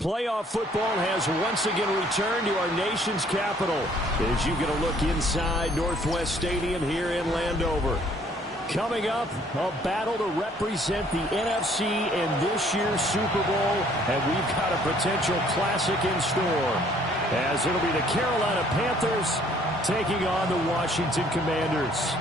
Playoff football has once again returned to our nation's capital as you get a look inside Northwest Stadium here in Landover. Coming up, a battle to represent the NFC in this year's Super Bowl, and we've got a potential classic in store, as it'll be the Carolina Panthers taking on the Washington Commanders.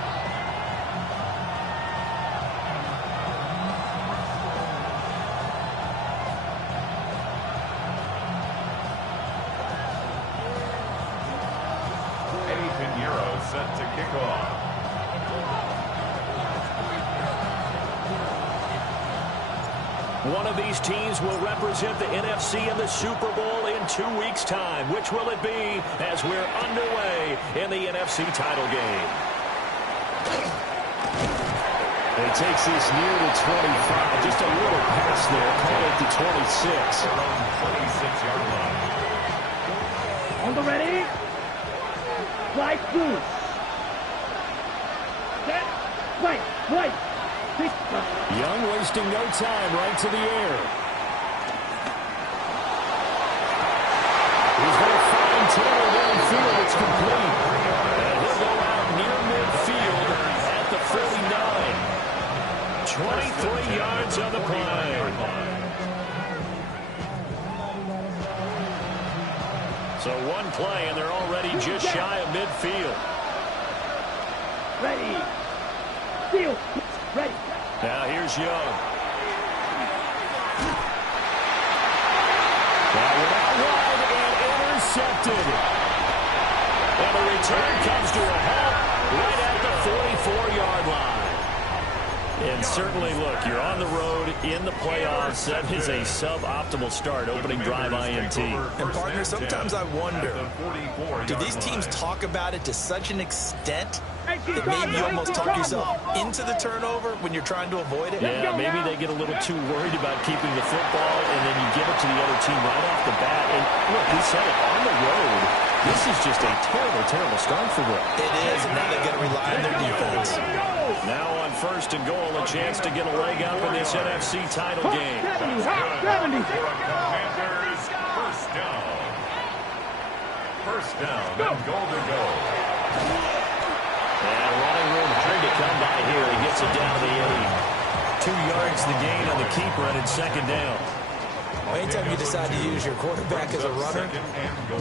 Set to kick off. One of these teams will represent the NFC in the Super Bowl in 2 weeks' time. Which will it be as we're underway in the NFC title game? He takes this near the 25. Just a little pass there. Call it the 26. Around 26-yard line. On the ready? Right through. Set. Right. Young wasting no time, right to the air. He's going to find Taylor downfield. It's complete. And he'll go out near midfield at the 49. 23 yards on the play. So one play, and they're already just shy of midfield. Ready. Field. Ready. Now here's Young. That went out wide and intercepted. And the return comes to a halt right at the 44-yard line. And certainly, look, you're on the road in the playoffs. That is a suboptimal start, opening drive INT. And, partner, sometimes I wonder, do these teams talk about it to such an extent that maybe you almost talk yourself into the turnover when you're trying to avoid it? Yeah, maybe they get a little too worried about keeping the football, and then you give it to the other team right off the bat. And, look, we said it, on the road, this is just a terrible, terrible start for them. It is, and now they're going to rely on their defense. Now on 1st and goal, a chance to get a leg up in this NFC title game. 70. Commanders, first down. First down and goal to go. And running room free to come by here. He gets it down to the 8. 2 yards the gain on the keeper, and it's second down. Anytime you decide to use your quarterback as a runner,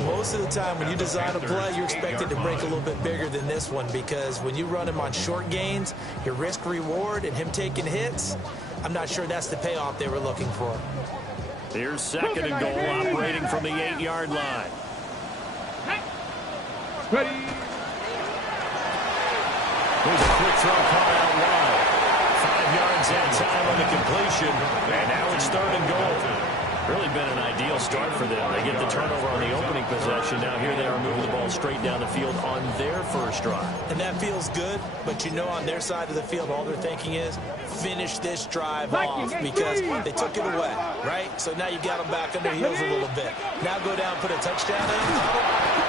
most of the time when you design a play, you're expected to break a little bit bigger than this one, because when you run him on short gains, your risk-reward and him taking hits, I'm not sure that's the payoff they were looking for. Here's second and goal, operating from the 8-yard line. Ready. Here's a quick throw caught out wide. 5 yards that time on the completion, and now it's third and goal. Really been an ideal start for them. They get the turnover on the opening possession. Now here they are moving the ball straight down the field on their first drive. And that feels good, but you know on their side of the field, all they're thinking is finish this drive off, because they took it away, right? So now you got them back on their heels a little bit. Now go down, put a touchdown in.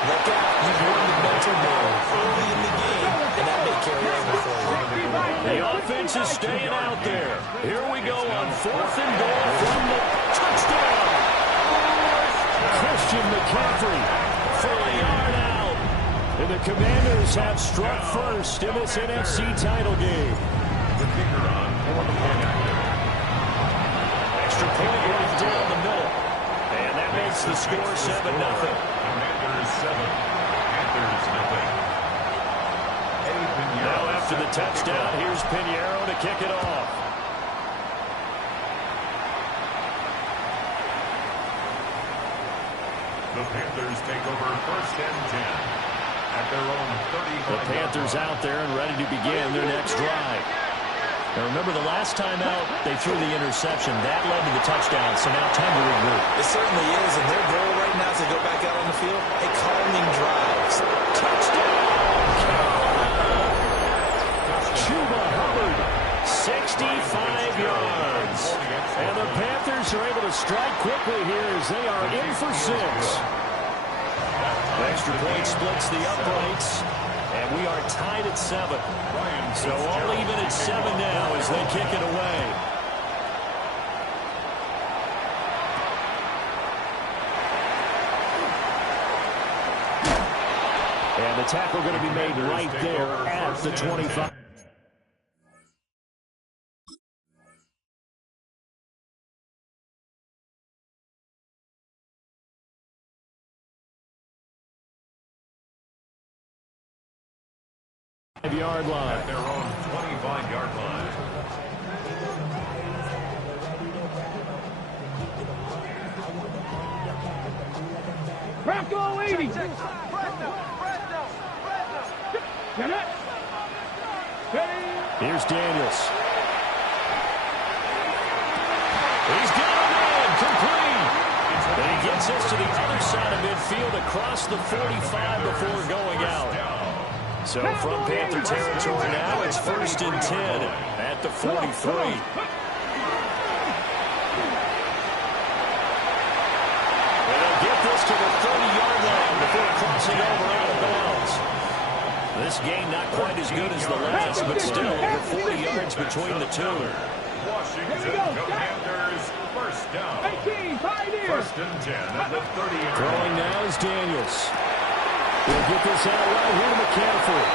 Look out. You've won the mental game early in the game, and that may carry over for you. The offense is staying out there. Here we go on 4th and goal from the touchdown. Christian McCaffrey for a yard out. And the Commanders have struck first in this NFC title game. The kicker on for the point after. Extra point right down the middle. And that makes the score 7-0. Commanders 7, Panthers nothing. Now after the touchdown, here's Pinheiro to kick it off. The Panthers take over 1st and 10 at their own 35. The Panthers out there and ready to begin their next drive. Now remember, the last time out, they threw the interception. That led to the touchdown, so now time to regroup. It certainly is, and their goal right now is to go back out on the field, a calming drive. Touchdown! Chuba Hubbard, 65 yards. And the Panthers are able to strike quickly here as they are in for 6. Extra point splits the uprights, and we are tied at 7. So all even at 7 now as they kick it away. And the tackle going to be made right there at the 25. Yard line. At their own 25-yard line. Bronco 80. Get it. Here's Daniels. He's got him in. Complete. And he gets us to the other side of midfield across the 45 before going out. So from Panther territory now, it's 1st and 10 at the 43. And they'll get this to the 30-yard line before crossing over out of bounds. This game not quite as good as the last, but still over 40 yards between the two. Washington Commanders, first down. 1st and 10 at the 30-yard line. Throwing now is Daniels. We'll get this out right here to McCaffrey.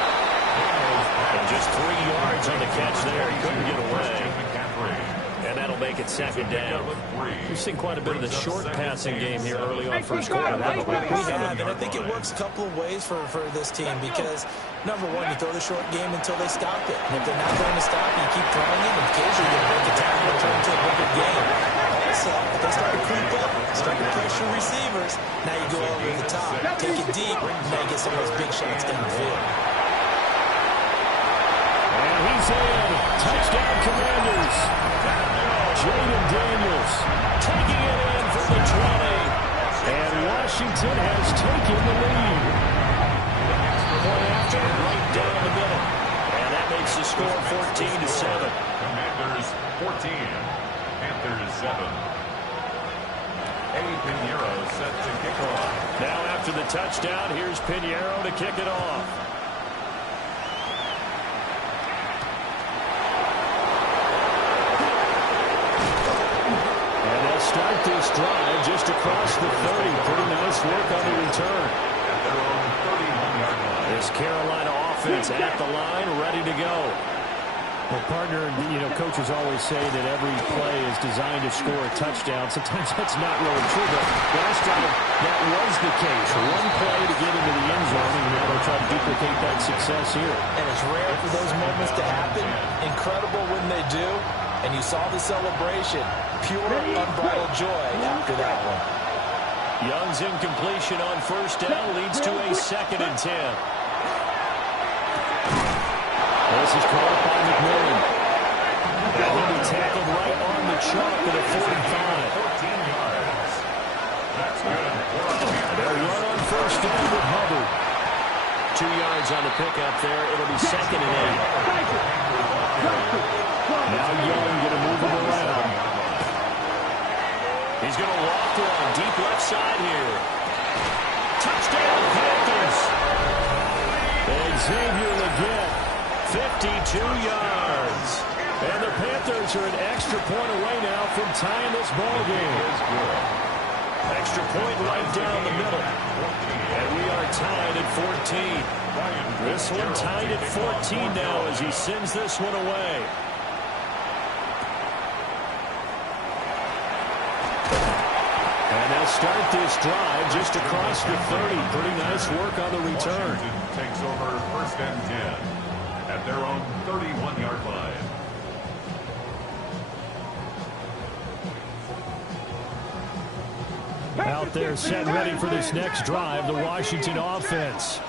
And just 3 yards on the catch there. He couldn't get away. And that'll make it 2nd down. We've seen quite a bit of the short passing game here early on first quarter. We have, and I think it works a couple of ways for this team because, number one, you throw the short game until they stop it. And if they're not going to stop it, you keep throwing it, and occasionally you break a tackle and turn into a bigger game. So if they start to creep up, start to pressure receivers, now you go over the top, take it deep, now you get some of those big shots down the field. And he's in. Touchdown, Commanders. Jaden Daniels taking it in from the 20. And Washington has taken the lead. Point after, right down the middle. And that makes the score 14-7. Commanders 14, Panthers 7. Pinheiro set to kick off. Now after the touchdown, here's Pinheiro to kick it off. And they'll start this drive just across the 30. Pretty nice work on the return. At their own 31-yard line. This Carolina offense at the line, ready to go. Well, partner, coaches always say that every play is designed to score a touchdown. Sometimes that's not really true, but last drive, that was the case. One play to get into the end zone, and now they'll try to duplicate that success here. And it's rare for those moments to happen. Incredible when they do. And you saw the celebration. Pure, unbridled joy after that one. Young's incompletion on first down leads to a 2nd and 10. This is called up by McMillan. He'll be tackled right on the chalk at a 45. 14 yards. That's good. They'll run on first down with Hubbard. 2 yards on the pickup there. It'll be 2nd and 8. Now Young going to move him around. He's going to walk one deep left side here. Touchdown Panthers. And Xavier Legette, 52 yards. And the Panthers are an extra point away now from tying this ball game. Extra point right down the middle. And we are tied at 14. This one tied at 14 now as he sends this one away. And they'll start this drive just across the 30. Pretty nice work on the return. Washington takes over 1st and 10 at their own 31-yard line. Out there set ready for this next drive, the Washington offense.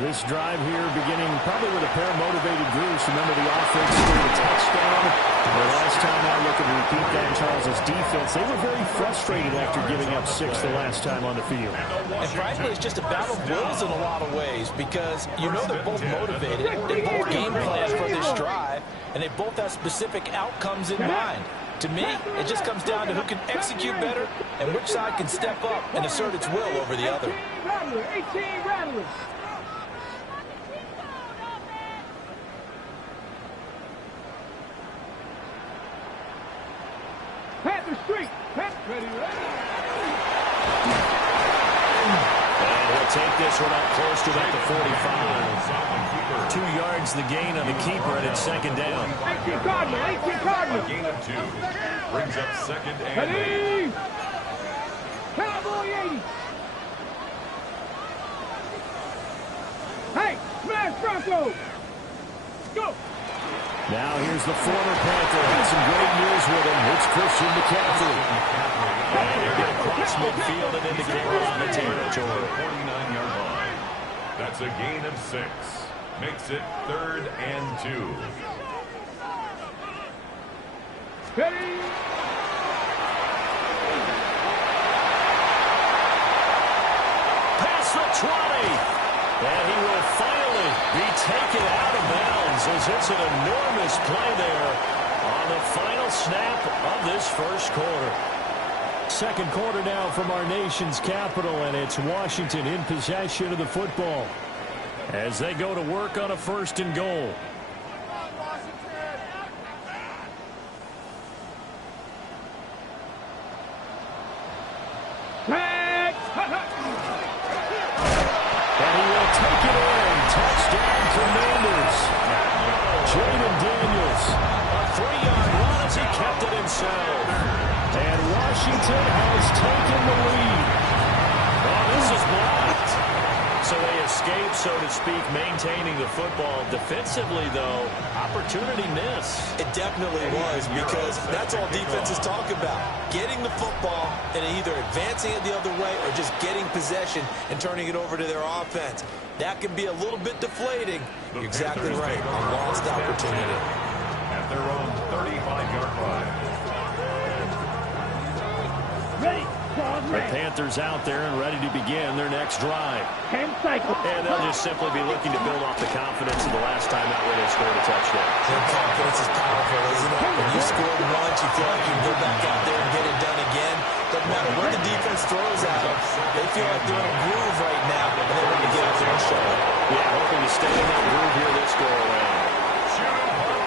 This drive here beginning probably with a pair of motivated groups. Remember, the offense scored a touchdown. The last time I look at repeat that, Charles' defense, they were very frustrated after giving up 6 the last time on the field. And frankly, it's just a battle of wills in a lot of ways because you know they're both motivated. They both game plan for this drive, and they both have specific outcomes in mind. To me, it just comes down to who can execute better and which side can step up and assert its will over the other. 18 rattlers. Panther Street. Ready. And he'll take this one up close to about the 45. 2 yards the gain on the keeper, and it's second down. 18 Cardinal. A gain of 2. Brings up second and 8. Cowboy 80. Hey, smash Bronco. Go. Now here's the former Panther. Had some great years with him. It's Christian McCaffrey. And he'll get across midfield and into Carolina territory. 49-yard line. That's a gain of 6. Makes it 3rd and 2. Ready. Past the 20. And he will finally be taken out of bounds as it's an enormous play there on the final snap of this first quarter. Second quarter now from our nation's capital, and it's Washington in possession of the football as they go to work on a 1st and goal. And he will take it in. Touchdown, Commanders. Jaden Daniels, a 3-yard run as he kept it himself. And Washington has taken the lead. Oh, this is blocked. So they escape, so to speak, maintaining the football. Defensively, though, opportunity miss. It definitely was because that's all defenses talk about. Getting the football and either advancing it the other way or just getting possession and turning it over to their offense. That can be a little bit deflating. You're exactly right. A lost opportunity. At their own 35-yard line. Ready. The Panthers out there and ready to begin their next drive. 10 cycles. And they'll just simply be looking to build off the confidence of the last time out where they scored a touchdown. Their confidence is powerful, isn't it? When you score once, you feel like you can go back out there and get it done again. Doesn't matter what the defense throws at them. They feel like they're in a groove right now, and they want to get out there and show it. Yeah, hoping to stay in that groove here this go-around.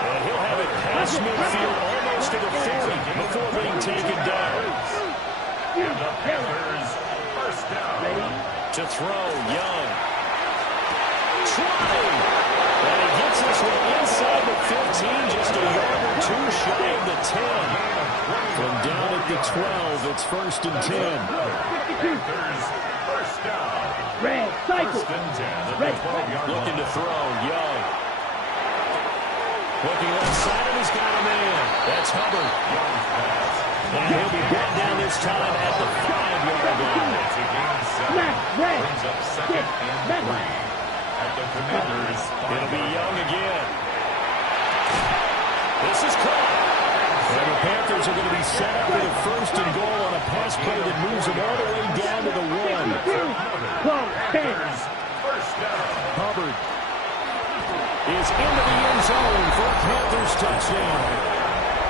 And he'll have it past midfield almost to the 40 before being taken down. And the Panthers, 1st down. To throw, Young. 20. And he gets this one inside the 15, just a yard or 2 shy of the 10. From down at the 12, it's 1st and 10. Panthers, 1st down. Red cycle. 1st and 10 at the 12-yard line. Looking to throw, Young. Looking left side, and he's got a man. That's Hubbard. Young's pass. And he'll be brought down this time at the 5-yard line. It's a gain of 7. Brings up 2nd and 3. At the Commanders' 5. It'll be Young again. This is caught. And the Panthers are going to be set up with a 1st and goal on a pass play that moves them all the way down to the 1. Panthers, 1st down. Hubbard is into the end zone for a Panthers touchdown.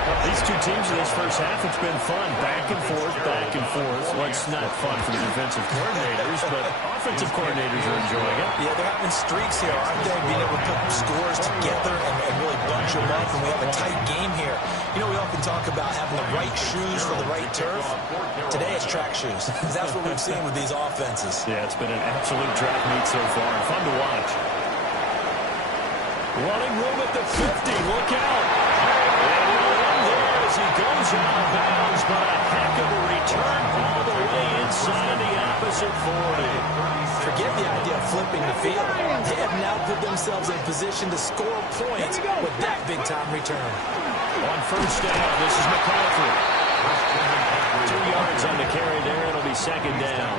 These two teams in this first half, it's been fun. Back and forth, back and forth. Well, it's not fun for the defensive coordinators, but offensive coordinators are enjoying it. Yeah, they're having streaks here, aren't they? Being able to put scores together and really bunch them up, and we have a tight game here. You know, we often talk about having the right shoes for the right turf. Today it's track shoes. That's what we've seen with these offenses. Yeah, it's been an absolute track meet so far, and fun to watch. Running room at the 50. Look out. And he'll end there as he goes out of bounds, but a heck of a return all the way inside the opposite 40. Forget the idea of flipping the field. They have now put themselves in position to score points with that big-time return. On 1st down, this is McCaffrey. 2 yards on the carry there. It'll be second down.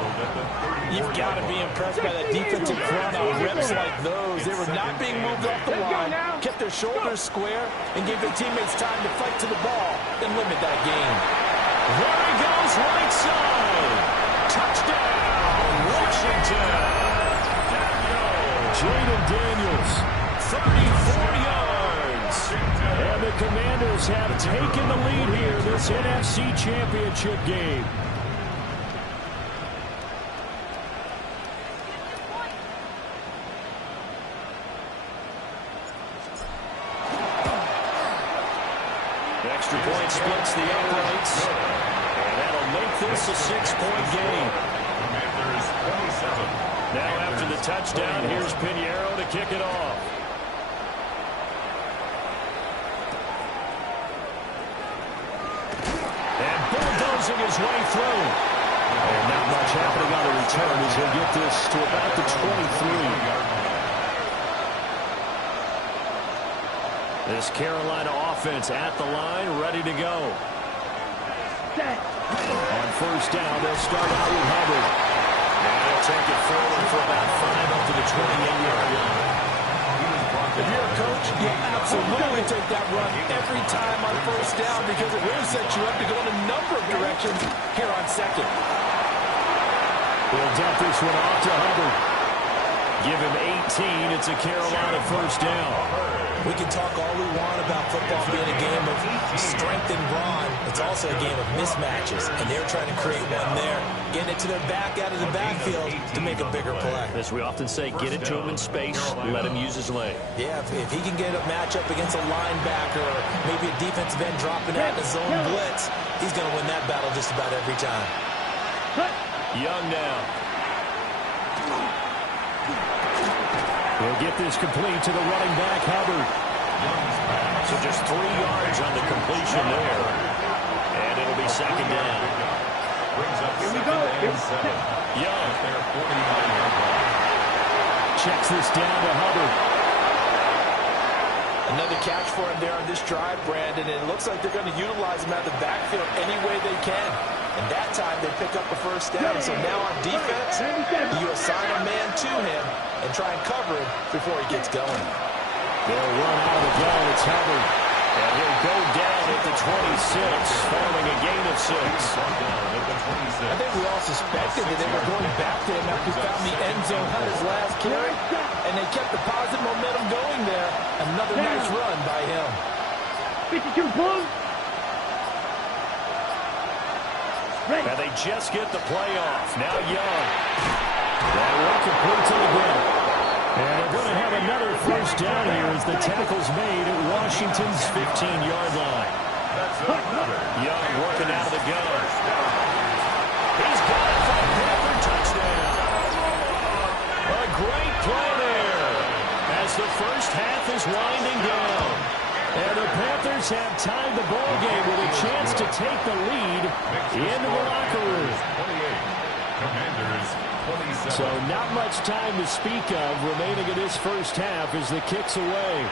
You've got to be impressed by that defensive front on reps like those. They were not being moved off the line, kept their shoulders square, and gave their teammates time to fight to the ball and limit that gain. There he goes, right side. Touchdown, Washington. Jaden Daniels, 34 yards. And the Commanders have taken the lead here in this NFC Championship game. Extra point splits the uprights. And that'll make this a 6-point game. Commanders 27. Now after the touchdown, here's Pinheiro to kick it off. And bulldozing his way through. And not much happening on the return as he'll get this to about the 23. This Carolina offense at the line, ready to go. On first down, they'll start out with Hubbard. And they'll take it forward for about 5 up to the 28-yard line. If you're a coach, you'll absolutely take that run every time on first down because it really sets you up to go in a number of directions here on second. He'll dump this one off to Hubbard. Give him 18. It's a Carolina first down. We can talk all we want about football being a game of strength and brawn. It's also a game of mismatches, and they're trying to create one there, getting it to their back out of the backfield to make a bigger play. As we often say, get it to him in space, let him use his leg. Yeah, if he can get a matchup against a linebacker or maybe a defensive end dropping out in a zone blitz, he's going to win that battle just about every time. Young now. He'll get this complete to the running back, Hubbard. So just 3 yards on the completion there. And it'll be second down. Brings up second and 7. Young. Their 49-yard line. Checks this down to Hubbard. Another catch for him there on this drive, Brandon. And it looks like they're going to utilize him out of the backfield any way they can. And that time they pick up the first down. So now on defense, you assign a man to him and try and cover him before he gets going. They'll run out of the gun. It's Hubbard. And he'll go down at the 26, following a gain of 6. I think we all suspected that they were going back to him after he found the end zone on his last carry. And they kept the positive momentum going there. Another nice run by him. 52 Bulls. And they just get the play off. Now Young. That one complete to the ground. And they're going to have another first down here as the tackle's made at Washington's 15-yard line. Young working out of the gun. He's got it for a Panther touchdown. A great play there as the first half is winding down. And the Panthers have tied the ball game with a chance to take the lead into the locker room. 28. Commanders 27. So not much time to speak of remaining in this first half as the kick's away.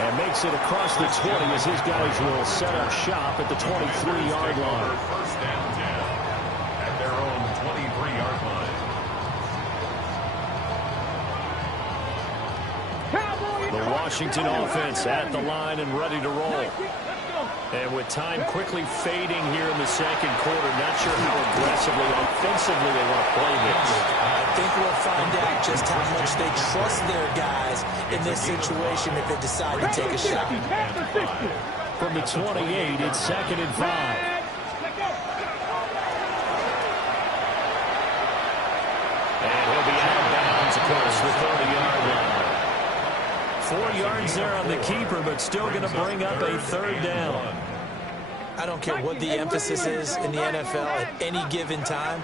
And makes it across the 20 as his guys will set up shop at the 23-yard line. First down 10 at their own 23-yard line. The Washington offense at the line and ready to roll. And with time quickly fading here in the second quarter, not sure how aggressively, offensively they want to play this. I think we'll find out just how much they trust their guys in this situation if they decide to take a shot. From the 28, it's second and 5. And he'll be out of bounds across the 30-yard line. 4 yards there on the keeper, but still going to bring up a third down. I don't care what the emphasis is in the NFL at any given time.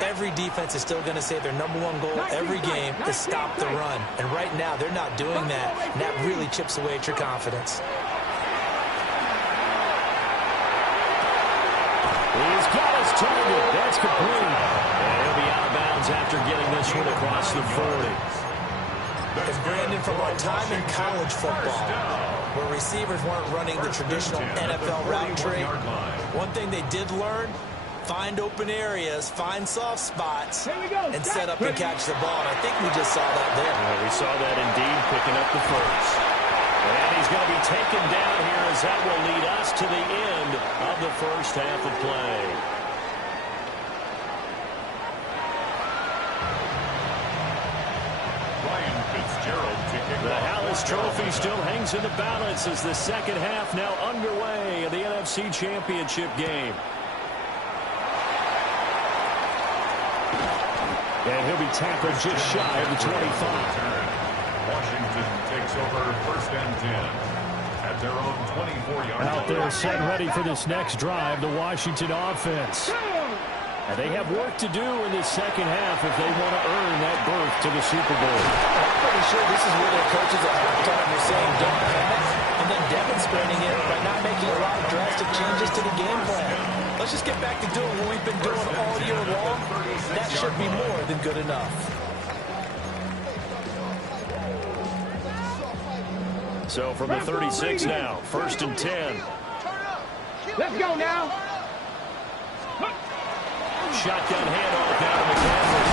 Every defense is still going to say their #1 goal every game is stop the run. And right now, they're not doing that. And that really chips away at your confidence. He's got his target. That's complete. And he'll be out of bounds after getting this one across the 40. And Brandon, from our time in college football, where receivers weren't running the traditional NFL route tree. One thing they did learn, find open areas, find soft spots, and set up and catch the ball. And I think we just saw that there. Yeah, we saw that indeed, picking up the first. And he's going to be taken down here as that will lead us to the end of the first half of play. The Hallis Trophy still hangs in the balance as the second half now underway in the NFC Championship game. And he'll be tackled just shy of the 25. Washington takes over first and 10 at their own 24-yard line. Out there set ready for this next drive, the Washington offense. And they have work to do in this second half if they want to earn that berth to the Super Bowl. I'm pretty sure this is where their coaches at halftime are saying don't panic, and then demonstrating it by not making a lot of drastic changes to the game plan. Let's just get back to doing what we've been doing all year long. That should be more than good enough. So from the 36 now, first and 10. Let's go now. Shotgun handoff now to McCaffrey.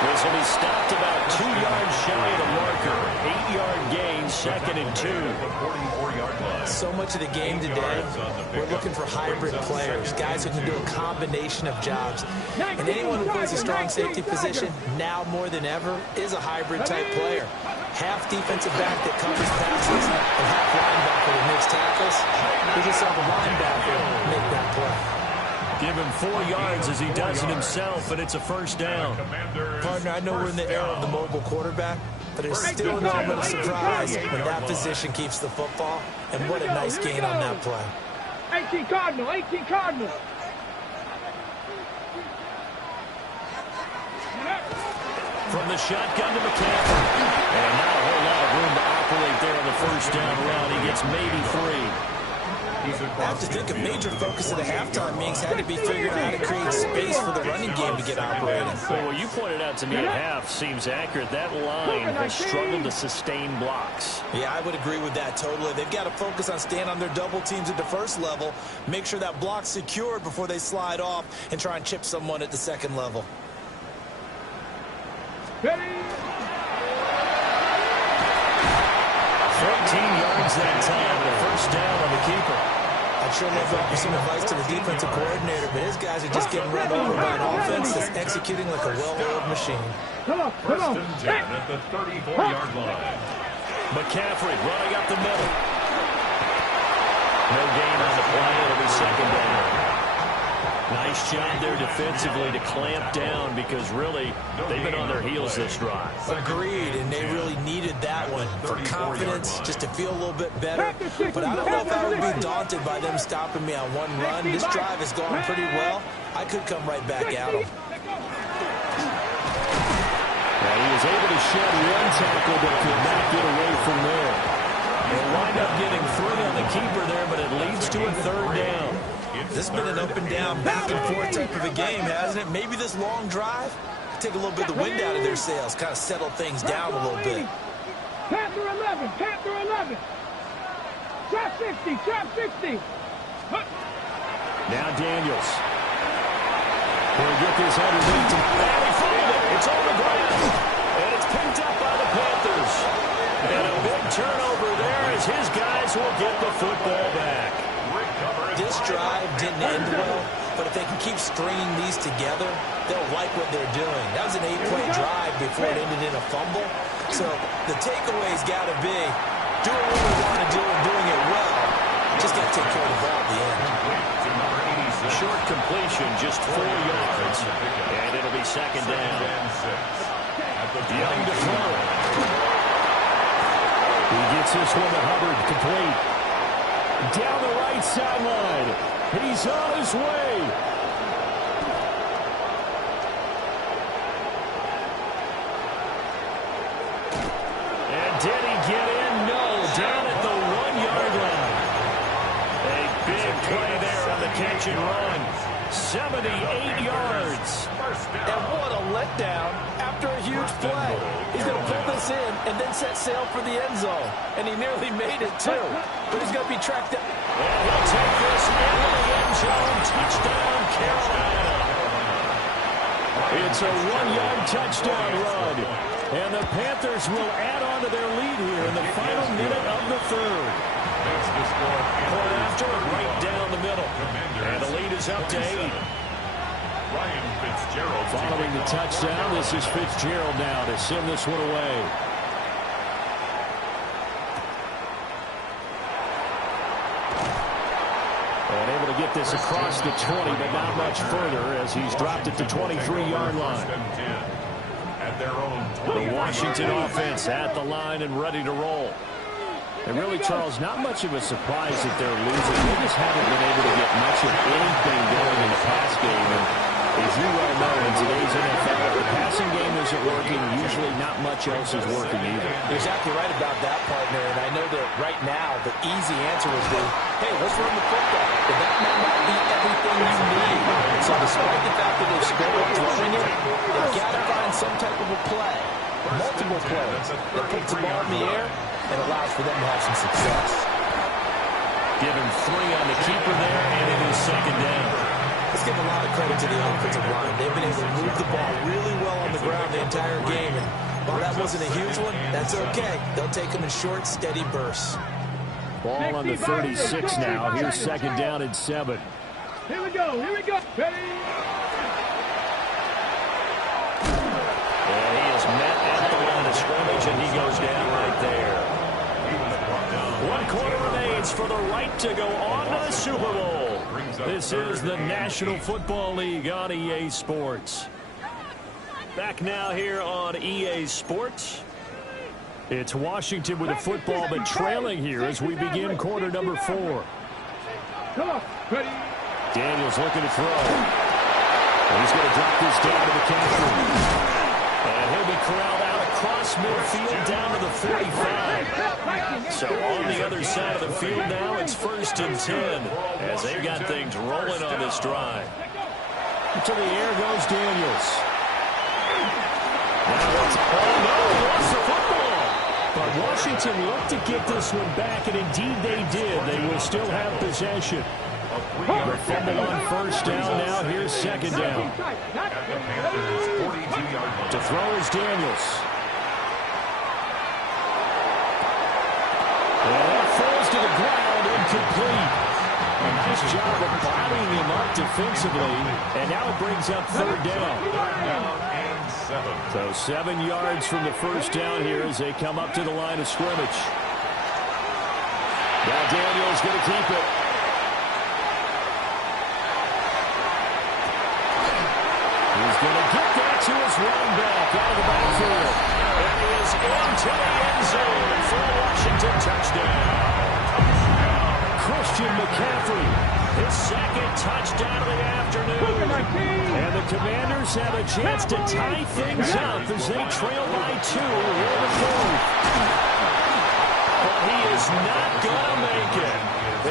This will be stopped about 2 yards shy of the marker. 8-yard gain, second and 2. So much of the game today, we're looking for hybrid players, guys who can do a combination of jobs. And anyone who plays a strong safety position, now more than ever, is a hybrid-type player. Half defensive back that covers passes, and half linebacker that makes tackles. We just saw the linebacker make that play. Give him 4 yards as he does it himself, and it's a first down. Partner, I know we're in the era of the mobile quarterback, but there's still an element of surprise when that position keeps the football. And what a nice gain on that play. 18 Cardinal, 18 Cardinal. From the shotgun to McCaffrey. And not a whole lot of room to operate there on the first down run. He gets maybe 3. I have to think a major focus of the halftime meetings had to be figuring out how to create space for the running game to get operating. Well, what you pointed out to me at half seems accurate. That line has struggled to sustain blocks. Yeah, I would agree with that totally. They've got to focus on staying on their double teams at the first level, make sure that block's secured before they slide off and try and chip someone at the second level. 13 yards that time, the first down on the keeper. I'd sure love to offer some advice to the defensive coordinator, but his guys are just getting run over by an offense that's executing like a well-oiled machine. Come on. First and 10 at the 34-yard line. McCaffrey running up the middle. No gain on the play. It'll be second down. Nice job there defensively to clamp down because really they've been on their heels this drive. Agreed, and they really needed that one for confidence, just to feel a little bit better. But I don't know if I would be daunted by them stopping me on one run. This drive has gone pretty well. I could come right back at them. Well, he was able to shed one tackle but could not get away from there. They'll wind up getting 3 on the keeper there, but it leads to a third down. This has been an up and down, back and forth type of a game, hasn't it? Maybe this long drive, take a little bit of the wind out of their sails, kind of settle things down a little bit. Panther 11, Panther 11. Trap 60, trap 60. Now Daniels. He'll get this underneath. And he fouled it. It's on the ground. And it's picked up by the Panthers. And a big turnover there as his guys will get the football back. This drive didn't end well, but if they can keep stringing these together, they'll like what they're doing. That was an 8-play drive before it ended in a fumble. So the takeaway's got to be doing what we want to do and doing it well. Just got to take care of the ball at the end. Short completion, just 4 yards. And it'll be second down. Young to throw. He gets this one to Hubbard, complete. Down the right sideline. He's on his way. And did he get in? No. Down at the 1-yard line. A big play there on the catch and run. 78 yards. And what a letdown after a huge play. He's going to pull this in and then set sail for the end zone. And he nearly made it, too. But he's going to be tracked down. And he'll take this into the end zone. Touchdown, Carolina. It's a 1-yard touchdown run. And the Panthers will add on to their lead here in the final minute of the third. Point after, right down the middle. And the lead is up to 8. Following the touchdown, this is Fitzgerald now to send this one away. And able to get this across the 20, but not much further as he's dropped it to 23-yard line. The Washington offense at the line and ready to roll. And really, Charles, not much of a surprise that they're losing. They just haven't been able to get much of anything going in the pass game. And as you well know, in today's NFL, if the passing game isn't working, usually not much else is working either. You're exactly right about that, partner. And I know that right now the easy answer would be, hey, let's run the football. But that might not be everything you need. So despite the fact that they've scored running it, they've got to find some type of a play, multiple plays, that puts the ball in the air and allows for them to have some success. Give him 3 on the keeper there, and it is second down. Let's give a lot of credit to the offensive line. They've been able to move the ball really well on the ground the entire game. And while that wasn't a huge one, that's okay. They'll take them in short, steady bursts. Ball on the 36 now. Here's second down and 7. Here we go. Here we go. Ready? And he is met at the line of scrimmage, and he goes down right there. 1 quarter remains for the right to go on to the Super Bowl. This is the National Football League on EA Sports. Back now here on EA Sports. It's Washington with the football, but trailing here as we begin quarter number 4. Come on. Ready? Daniels looking to throw. And he's going to drop this down to McCaffrey. And he'll be corralled out across midfield down to the 45. So on the other side of the field now, it's 1st and 10 as they've got things rolling on this drive. To the air goes Daniels. Now it's he lost the football. But Washington looked to get this one back, and indeed they did. They will still have possession. The fumble on 1st down now. Here's 2nd down. To throw is Daniels. And that falls to the ground, incomplete. A nice job of bottling him up defensively. And now it brings up 3rd down. So 7 yards from the 1st down here as they come up to the line of scrimmage. Now Daniels going to keep it. He's going to get that to his running back out of the backfield. And he is into the end zone for a Washington touchdown. Christian McCaffrey, his 2nd touchdown of the afternoon. And the Commanders have a chance to tie things up as they trail by 2 here in the 4th. But he is not going to make it.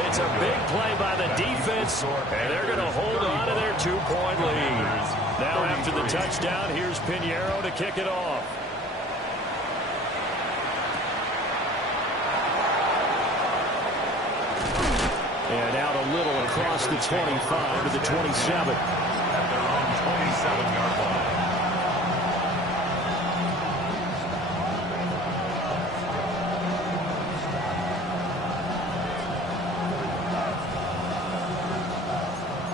It's a big play by the defense, and they're going to hold on to their 2-point lead. Now after the touchdown, here's Pinheiro to kick it off. And out a little across the 25 to the 27. At their own 27-yard line.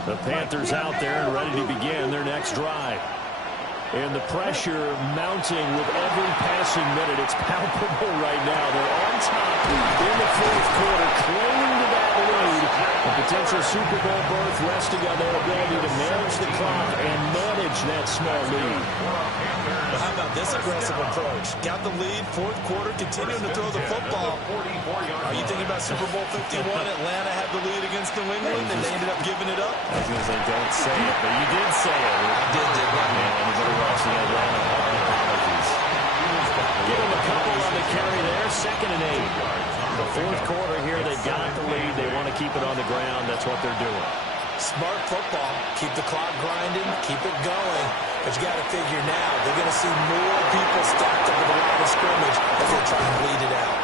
The Panthers out there and ready to begin their next drive. And the pressure mounting with every passing minute. It's palpable right now. They're on top in the 4th quarter, clinging to that lead. A potential Super Bowl berth resting on their ability to manage the clock and manage that small lead. Well, how about this aggressive approach? Got the lead, 4th quarter, continuing to throw the football. Are you thinking about Super Bowl 51? Atlanta had the lead against New England, and they ended up giving it up? I was going to say, don't say it, but you did say it. I did that. Anybody watching Atlanta, apologies. Give them a couple on the carry there, 2nd and 8. The 4th quarter here, they've got the lead. They want to keep it on the ground. That's what they're doing. Smart football. Keep the clock grinding. Keep it going. But you got to figure now they're going to see more people stacked up at the line of scrimmage as they try and bleed it out.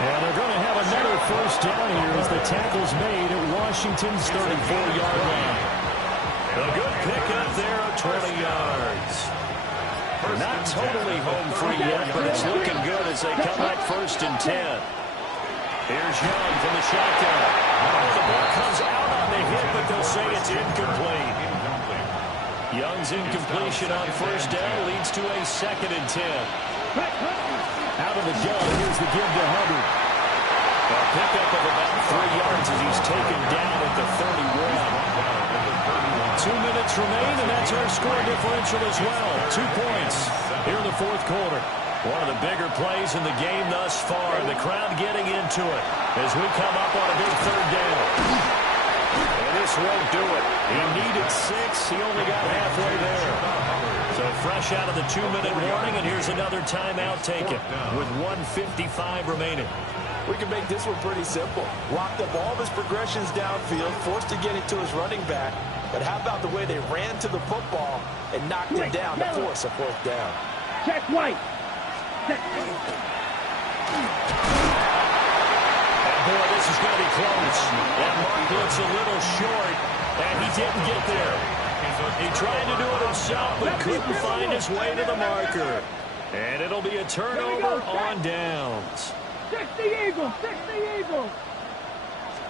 And they're going to have another first down here as the tackle's made at Washington's 34-yard line. A good pickup there of 20 yards. Not totally home free yet, but it's looking good as they come up 1st and 10. Here's Young from the shotgun. The ball comes out on the hit, but they'll say it's incomplete. Young's incompletion on 1st down leads to a 2nd and 10. Out of the gun, here's the give to Hubbard. A pickup of about 3 yards as he's taken down at the 31. 2 minutes remain, and that's our score differential as well. 2 points here in the 4th quarter. One of the bigger plays in the game thus far. The crowd getting into it as we come up on a big 3rd down. And this won't do it. He needed 6. He only got halfway there. So fresh out of the 2-minute warning, and here's another timeout taken with 1:55 remaining. We can make this one pretty simple. Locked up all of his progressions downfield, forced to get it to his running back. But how about the way they ran to the football and knocked him down to force a 4th down? Check White. And boy, this is going to be close. That mark looks a little short, and he didn't get there. He tried to do it himself, but couldn't find his way to the marker. And it'll be a turnover on downs. 60 Eagles, 60 Eagles.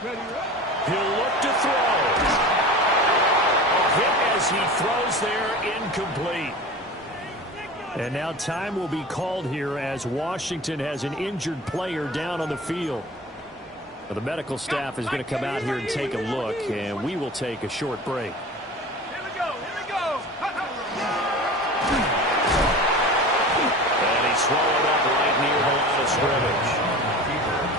He'll look to throw. A hit as he throws there, incomplete. And now time will be called here as Washington has an injured player down on the field. Well, the medical staff is going to come out here and take a look, and we will take a short break. Here we go, here we go. And he swallowed up right near the line of scrimmage.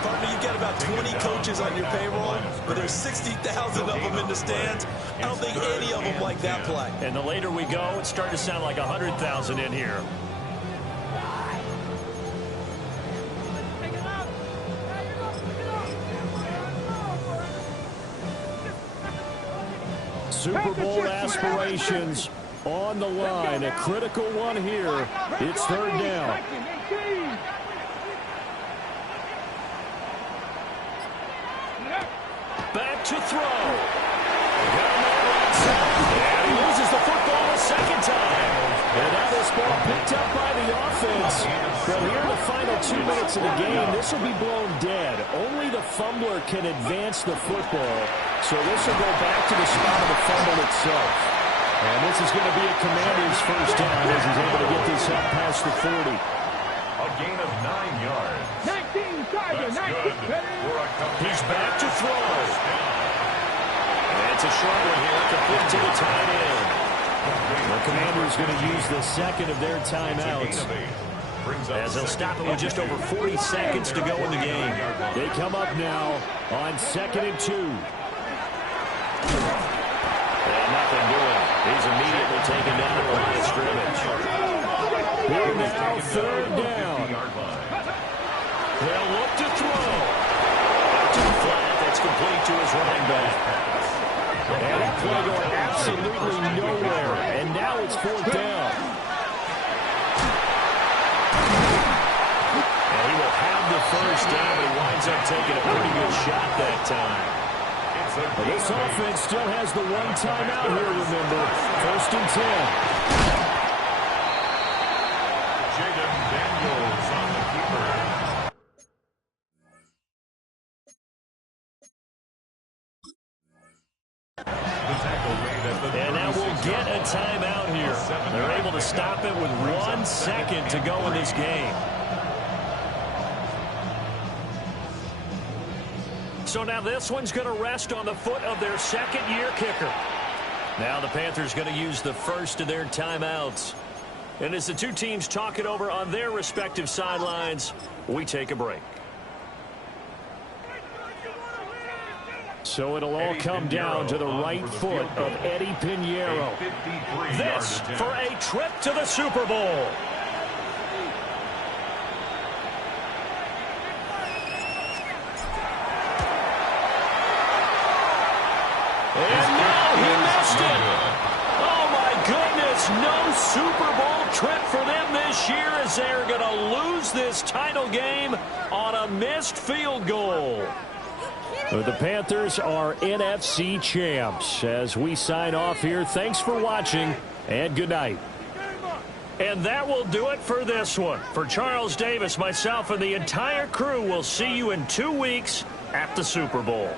Partner, you've got about 20 coaches on your payroll, but there's 60,000 of them in the stands. I don't think any of them like that play. And the later we go, it's starting to sound like 100,000 in here. Super Bowl aspirations on the line. A critical one here. It's 3rd down. Back to throw. And he loses the football a 2nd time. And now this ball picked up by the offense. But here in the final 2 minutes of the game, this will be blown dead. Only the fumbler can advance the football. So this will go back to the spot of the fumble itself. And this is going to be a Commander's 1st down as he's able to get this up past the 40. A gain of 9 yards. 19, Tiger, 19. He's back to throw. That's a short one here, complete to the tight end. The Commanders going to use the 2nd of their timeouts as they'll stop it with just over 40 seconds to go in the game. They come up now on 2nd and 2. And nothing doing. He's immediately taken down at the line of scrimmage. Here now, 3rd down. They'll look to throw. Out to the flat. That's complete to his running back. And that play going absolutely nowhere. And now it's 4th down. And he will have the 1st down, but he winds up taking a pretty good shot that time. But this offense still has the 1 timeout here, remember. 1st and 10. Jaden Daniels on the keeper. And now we'll get a timeout here. They're able to stop it with 1 second to go in this game. So now this one's going to rest on the foot of their 2nd-year kicker. Now the Panthers going to use the 1st of their timeouts. And as the two teams talk it over on their respective sidelines, we take a break. So it'll all come down to the right foot of Eddie Pinheiro. This for a trip to the Super Bowl. And now no Super Bowl trip for them this year as they're going to lose this title game on a missed field goal. The Panthers are NFC champs. As we sign off here, thanks for watching and good night. And that will do it for this one. For Charles Davis, myself, and the entire crew, we'll see you in 2 weeks at the Super Bowl.